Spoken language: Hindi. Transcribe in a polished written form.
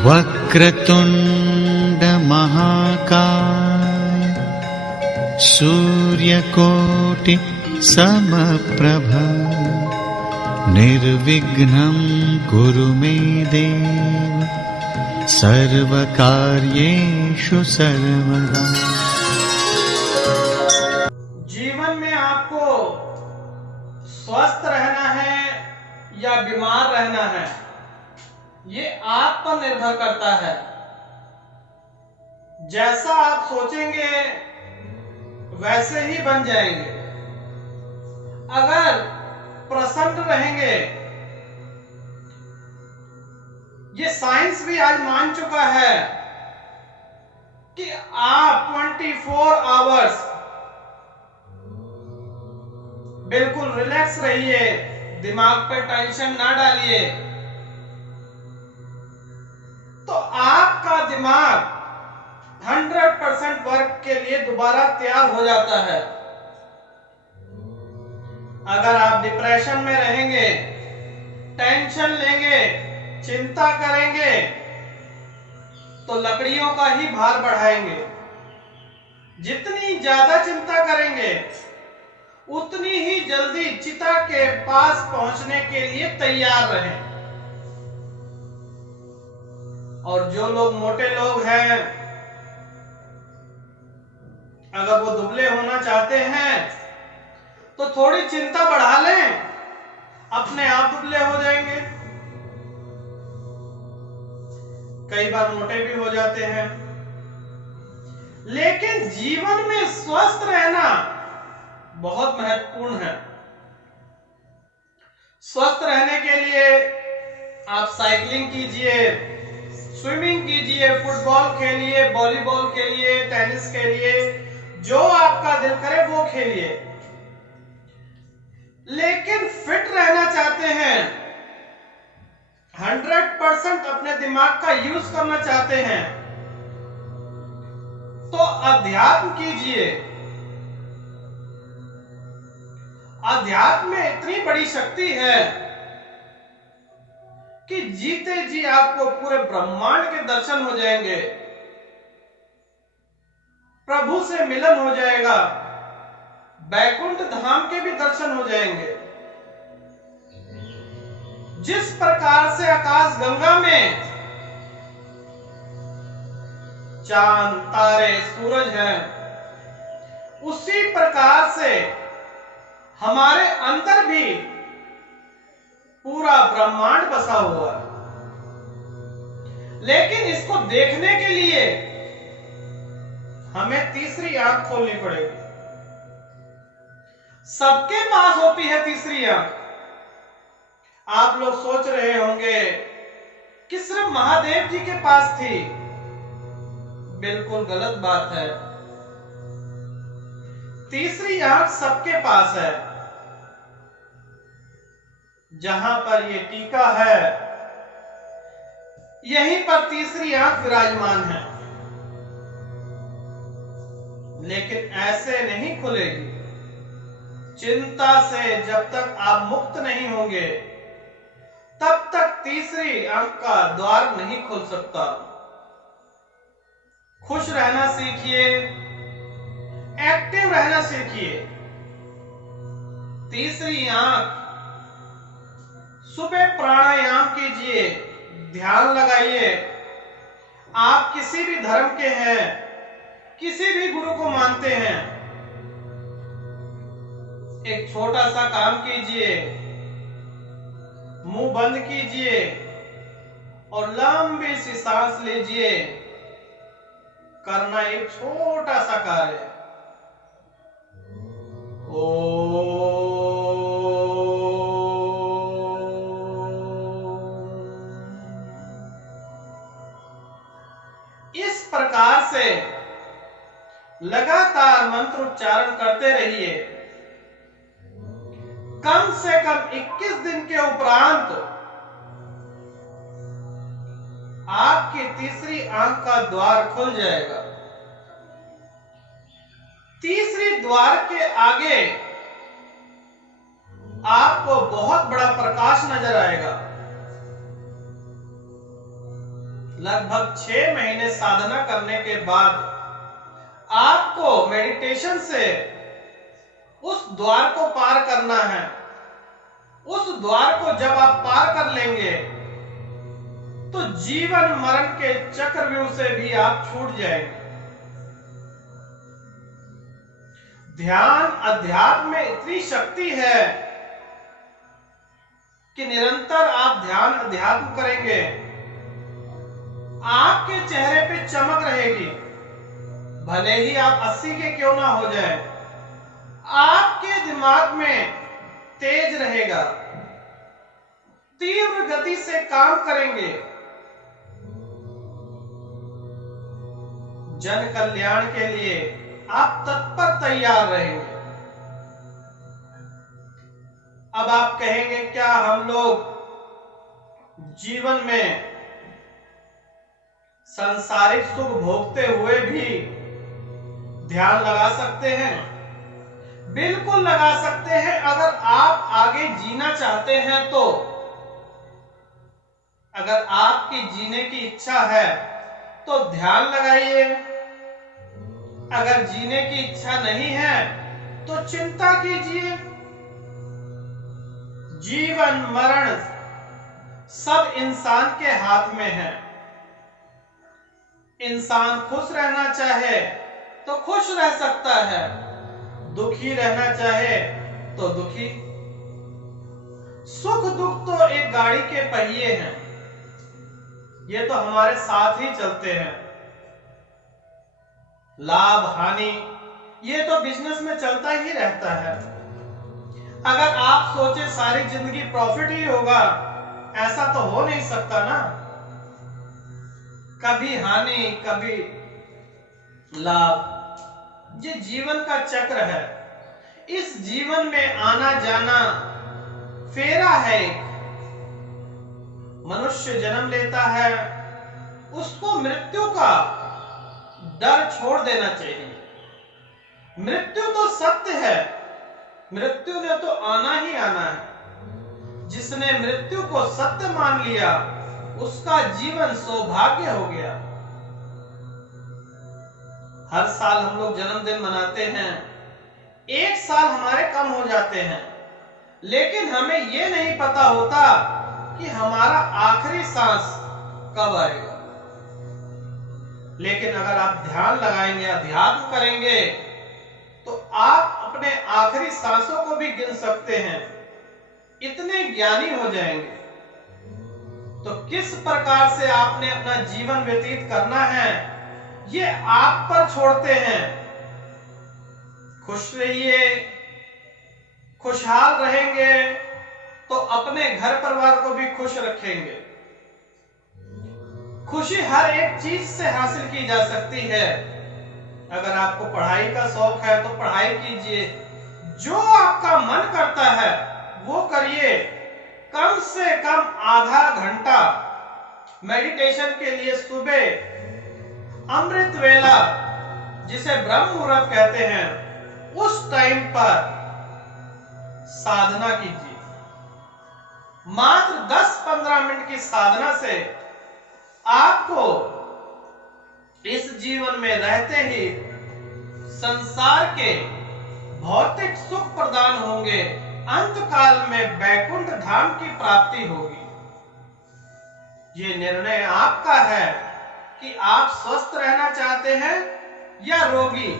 वक्रतुंड महाकाय सूर्यकोटि समप्रभ निर्विघ्नं कुरु मे देव सर्वकार्येषु सर्वदा। जीवन में आपको स्वस्थ रहना है या बीमार रहना है, ये आप पर निर्भर करता है। जैसा आप सोचेंगे वैसे ही बन जाएंगे। अगर प्रसन्न रहेंगे, ये साइंस भी आज मान चुका है कि आप 24 आवर्स बिल्कुल रिलैक्स रहिए, दिमाग पर टेंशन ना डालिए, तो आपका दिमाग 100% वर्क के लिए दोबारा तैयार हो जाता है। अगर आप डिप्रेशन में रहेंगे, टेंशन लेंगे, चिंता करेंगे, तो लकड़ियों का ही भार बढ़ाएंगे। जितनी ज्यादा चिंता करेंगे, उतनी ही जल्दी चिता के पास पहुंचने के लिए तैयार रहें। और जो लोग मोटे लोग हैं, अगर वो दुबले होना चाहते हैं तो थोड़ी चिंता बढ़ा लें, अपने आप दुबले हो जाएंगे। कई बार मोटे भी हो जाते हैं। लेकिन जीवन में स्वस्थ रहना बहुत महत्वपूर्ण है। स्वस्थ रहने के लिए आप साइकिलिंग कीजिए, स्विमिंग कीजिए, फुटबॉल खेलिए, वॉलीबॉल खेलिए, टेनिस खेलिए, जो आपका दिल करे वो खेलिए। लेकिन फिट रहना चाहते हैं, 100% अपने दिमाग का यूज करना चाहते हैं, तो अध्यात्म कीजिए। अध्यात्म में इतनी बड़ी शक्ति है कि जीते जी आपको पूरे ब्रह्मांड के दर्शन हो जाएंगे, प्रभु से मिलन हो जाएगा, बैकुंठ धाम के भी दर्शन हो जाएंगे। जिस प्रकार से आकाश गंगा में चांद, तारे, सूरज हैं, उसी प्रकार से हमारे अंदर भी पूरा ब्रह्मांड बसा हुआ है। लेकिन इसको देखने के लिए हमें तीसरी आंख खोलनी पड़ेगी। सबके पास होती है तीसरी आंख। आप लोग सोच रहे होंगे कि सिर्फ महादेव जी के पास थी। बिल्कुल गलत बात है। तीसरी आंख सबके पास है। जहां पर ये टीका है, यहीं पर तीसरी आंख विराजमान है। लेकिन ऐसे नहीं खुलेगी। चिंता से जब तक आप मुक्त नहीं होंगे, तब तक तीसरी आंख का द्वार नहीं खुल सकता। खुश रहना सीखिए, एक्टिव रहना सीखिए। तीसरी आंख, सुबह प्राणायाम कीजिए, ध्यान लगाइए। आप किसी भी धर्म के हैं, किसी भी गुरु को मानते हैं, एक छोटा सा काम कीजिए, मुंह बंद कीजिए और लंबी सी सांस लीजिए। करना एक छोटा सा कार्य। इस प्रकार से लगातार मंत्र उच्चारण करते रहिए। कम से कम 21 दिन के उपरांत आपकी तीसरी आंख का द्वार खुल जाएगा। तीसरी द्वार के आगे आपको बहुत बड़ा प्रकाश नजर आएगा। लगभग 6 महीने साधना करने के बाद आपको मेडिटेशन से उस द्वार को पार करना है। उस द्वार को जब आप पार कर लेंगे तो जीवन मरण के चक्रव्यूह से भी आप छूट जाएंगे। ध्यान अध्यात्म में इतनी शक्ति है कि निरंतर आप ध्यान अध्यात्म करेंगे, आपके चेहरे पे चमक रहेगी। भले ही आप 80 के क्यों ना हो जाए, आपके दिमाग में तेज रहेगा, तीव्र गति से काम करेंगे, जन कल्याण के लिए आप तत्पर तैयार रहेंगे। अब आप कहेंगे, क्या हम लोग जीवन में सांसारिक सुख भोगते हुए भी ध्यान लगा सकते हैं? बिल्कुल लगा सकते हैं। अगर आप आगे जीना चाहते हैं तो, अगर आपकी जीने की इच्छा है तो ध्यान लगाइए। अगर जीने की इच्छा नहीं है तो चिंता कीजिए। जीवन मरण सब इंसान के हाथ में है। इंसान खुश रहना चाहे तो खुश रह सकता है, दुखी रहना चाहे तो दुखी। सुख दुख तो एक गाड़ी के पहिए हैं, ये तो हमारे साथ ही चलते हैं। लाभ हानि ये तो बिजनेस में चलता ही रहता है। अगर आप सोचे सारी जिंदगी प्रॉफिट ही होगा, ऐसा तो हो नहीं सकता ना। कभी हानि कभी लाभ, ये जीवन का चक्र है। इस जीवन में आना जाना फेरा है। मनुष्य जन्म लेता है, उसको मृत्यु का डर छोड़ देना चाहिए। मृत्यु तो सत्य है, मृत्यु ने तो आना ही आना है। जिसने मृत्यु को सत्य मान लिया उसका जीवन सौभाग्य हो गया। हर साल हम लोग जन्मदिन मनाते हैं, एक साल हमारे कम हो जाते हैं, लेकिन हमें यह नहीं पता होता कि हमारा आखिरी सांस कब आएगा। लेकिन अगर आप ध्यान लगाएंगे, अध्यात्म करेंगे, तो आप अपने आखिरी सांसों को भी गिन सकते हैं। इतने ज्ञानी हो जाएंगे। तो किस प्रकार से आपने अपना जीवन व्यतीत करना है, ये आप पर छोड़ते हैं। खुश रहिए, खुशहाल रहेंगे तो अपने घर परिवार को भी खुश रखेंगे। खुशी हर एक चीज से हासिल की जा सकती है। अगर आपको पढ़ाई का शौक है तो पढ़ाई कीजिए, जो आपका मन करता है वो करिए। कम से कम आधा घंटा मेडिटेशन के लिए सुबह अमृत वेला, जिसे ब्रह्म मुहूर्त कहते हैं, उस टाइम पर साधना कीजिए। मात्र 10-15 मिनट की साधना से आपको इस जीवन में रहते ही संसार के भौतिक सुख प्रदान होंगे, अंत काल में बैकुंठ धाम की प्राप्ति होगी। ये निर्णय आपका है कि आप स्वस्थ रहना चाहते हैं या रोगी।